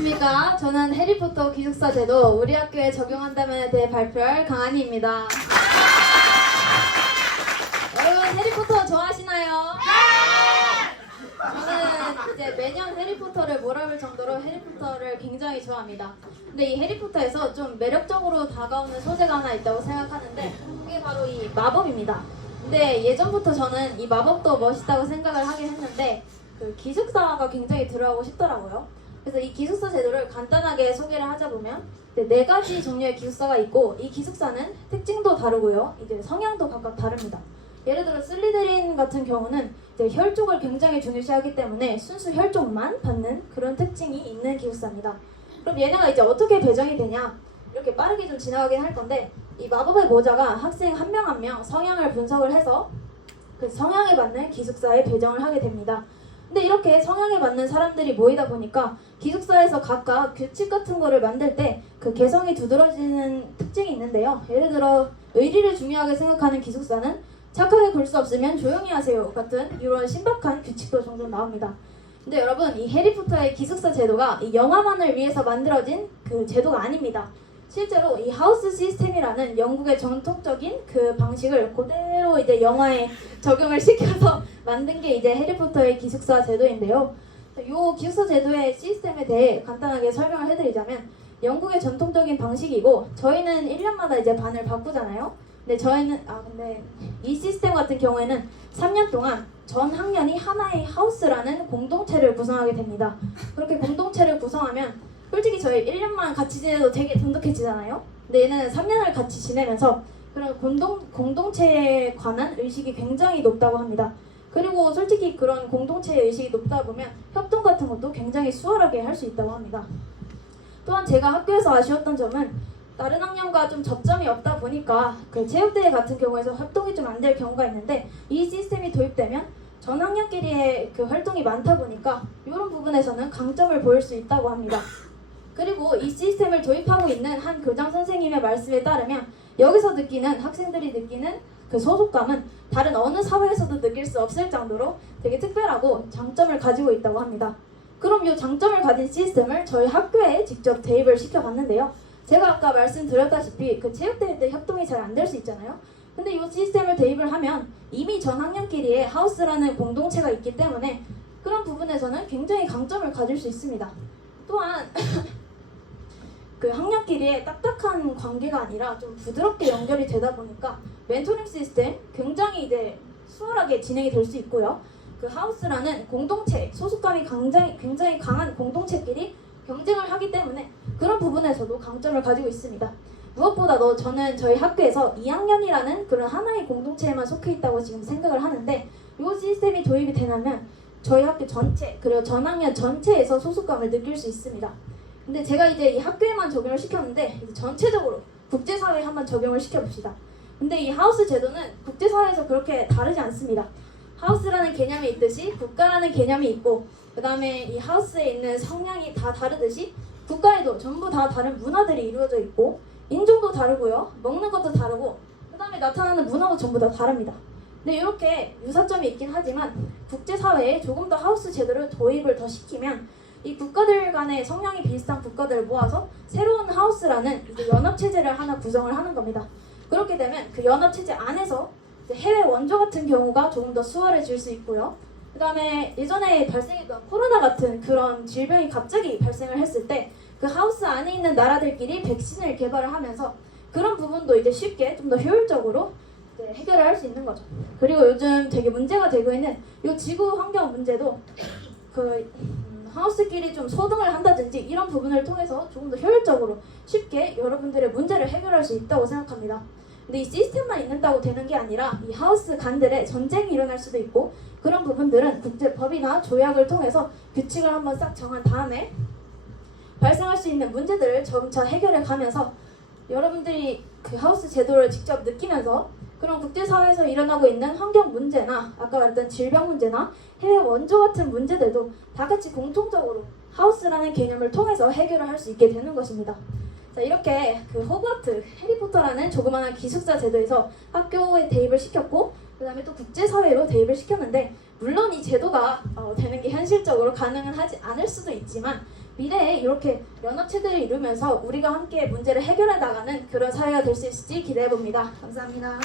안녕하십니까. 저는 해리포터 기숙사 제도 우리 학교에 적용한다면에 대해 발표할 강한이입니다. 여러분 해리포터 좋아하시나요? 저는 이제 매년 해리포터를 몰아볼 정도로 해리포터를 굉장히 좋아합니다. 근데 이 해리포터에서 좀 매력적으로 다가오는 소재가 하나 있다고 생각하는데 그게 바로 이 마법입니다. 근데 예전부터 저는 이 마법도 멋있다고 생각을 하긴 했는데 그 기숙사가 굉장히 들어가고 싶더라고요. 그래서 이 기숙사 제도를 간단하게 소개를 하자 보면 네 가지 종류의 기숙사가 있고 이 기숙사는 특징도 다르고요. 이제 성향도 각각 다릅니다. 예를 들어 슬리데린 같은 경우는 이제 혈족을 굉장히 중요시하기 때문에 순수 혈족만 받는 그런 특징이 있는 기숙사입니다. 그럼 얘네가 이제 어떻게 배정이 되냐? 이렇게 빠르게 좀 지나가긴 할 건데 이 마법의 모자가 학생 한 명 한 명 성향을 분석을 해서 그 성향에 맞는 기숙사에 배정을 하게 됩니다. 근데 이렇게 성향에 맞는 사람들이 모이다 보니까 기숙사에서 각각 규칙 같은 거를 만들 때 그 개성이 두드러지는 특징이 있는데요. 예를 들어 의리를 중요하게 생각하는 기숙사는 착하게 굴 수 없으면 조용히 하세요 같은 이런 신박한 규칙도 종종 나옵니다. 근데 여러분 이 해리포터의 기숙사 제도가 이 영화만을 위해서 만들어진 그 제도가 아닙니다. 실제로 이 하우스 시스템이라는 영국의 전통적인 그 방식을 그대로 이제 영화에 적용을 시켜서 만든 게 이제 해리포터의 기숙사 제도인데요. 이 기숙사 제도의 시스템에 대해 간단하게 설명을 해드리자면 영국의 전통적인 방식이고 저희는 1년마다 이제 반을 바꾸잖아요. 근데 이 시스템 같은 경우에는 3년 동안 전 학년이 하나의 하우스라는 공동체를 구성하게 됩니다. 그렇게 공동체를 구성하면 솔직히 저희 1년만 같이 지내도 되게 돈독해지잖아요. 근데 얘는 3년을 같이 지내면서 그런 공동체에 관한 의식이 굉장히 높다고 합니다. 그리고 솔직히 그런 공동체의 의식이 높다 보면 협동 같은 것도 굉장히 수월하게 할 수 있다고 합니다. 또한 제가 학교에서 아쉬웠던 점은 다른 학년과 좀 접점이 없다 보니까 그 체육대회 같은 경우에서 활동이 좀 안 될 경우가 있는데 이 시스템이 도입되면 전 학년끼리의 그 활동이 많다 보니까 이런 부분에서는 강점을 보일 수 있다고 합니다. 그리고 이 시스템을 도입하고 있는 한 교장 선생님의 말씀에 따르면 여기서 느끼는 학생들이 느끼는 그 소속감은 다른 어느 사회에서도 느낄 수 없을 정도로 되게 특별하고 장점을 가지고 있다고 합니다. 그럼 이 장점을 가진 시스템을 저희 학교에 직접 대입을 시켜봤는데요. 제가 아까 말씀드렸다시피 그 체육대회 때 협동이 잘 안 될 수 있잖아요. 근데 이 시스템을 대입을 하면 이미 전 학년끼리의 하우스라는 공동체가 있기 때문에 그런 부분에서는 굉장히 강점을 가질 수 있습니다. 또한 그 학년끼리의 딱딱한 관계가 아니라 좀 부드럽게 연결이 되다 보니까 멘토링 시스템 굉장히 이제 수월하게 진행이 될 수 있고요. 그 하우스라는 공동체, 소속감이 굉장히 강한 공동체끼리 경쟁을 하기 때문에 그런 부분에서도 강점을 가지고 있습니다. 무엇보다도 저는 저희 학교에서 2학년이라는 그런 하나의 공동체에만 속해 있다고 지금 생각을 하는데 이 시스템이 도입이 되면 저희 학교 전체 그리고 전 학년 전체에서 소속감을 느낄 수 있습니다. 근데 제가 이제 이 학교에만 적용을 시켰는데 이제 전체적으로 국제사회에 한번 적용을 시켜봅시다. 근데 이 하우스 제도는 국제사회에서 그렇게 다르지 않습니다. 하우스라는 개념이 있듯이 국가라는 개념이 있고 그 다음에 이 하우스에 있는 성향이 다 다르듯이 국가에도 전부 다 다른 문화들이 이루어져 있고 인종도 다르고요. 먹는 것도 다르고 그 다음에 나타나는 문화도 전부 다 다릅니다. 근데 이렇게 유사점이 있긴 하지만 국제사회에 조금 더 하우스 제도를 도입을 더 시키면 이 국가들 간의 성향이 비슷한 국가들을 모아서 새로운 하우스라는 이제 연합체제를 하나 구성을 하는 겁니다. 그렇게 되면 그 연합체제 안에서 해외 원조 같은 경우가 조금 더 수월해질 수 있고요. 그 다음에 예전에 발생했던 코로나 같은 그런 질병이 갑자기 발생을 했을 때 그 하우스 안에 있는 나라들끼리 백신을 개발을 하면서 그런 부분도 이제 쉽게 좀 더 효율적으로 이제 해결을 할 수 있는 거죠. 그리고 요즘 되게 문제가 되고 있는 이 지구 환경 문제도 그 하우스끼리 좀 소등을 한다든지 이런 부분을 통해서 조금 더 효율적으로 쉽게 여러분들의 문제를 해결할 수 있다고 생각합니다. 근데 이 시스템만 있는다고 되는 게 아니라 이 하우스 간들의 전쟁이 일어날 수도 있고 그런 부분들은 국제법이나 조약을 통해서 규칙을 한번 싹 정한 다음에 발생할 수 있는 문제들을 점차 해결해 가면서 여러분들이 그 하우스 제도를 직접 느끼면서 그런 국제사회에서 일어나고 있는 환경 문제나 아까 말했던 질병 문제나 해외 원조 같은 문제들도 다 같이 공통적으로 하우스라는 개념을 통해서 해결을 할 수 있게 되는 것입니다. 자, 이렇게 그 호그와트 해리포터라는 조그마한 기숙사 제도에서 학교에 대입을 시켰고 그 다음에 또 국제사회로 대입을 시켰는데 물론 이 제도가 되는 게 현실적으로 가능은 하지 않을 수도 있지만 미래에 이렇게 연합체들을 이루면서 우리가 함께 문제를 해결해 나가는 그런 사회가 될 수 있을지 기대해 봅니다. 감사합니다.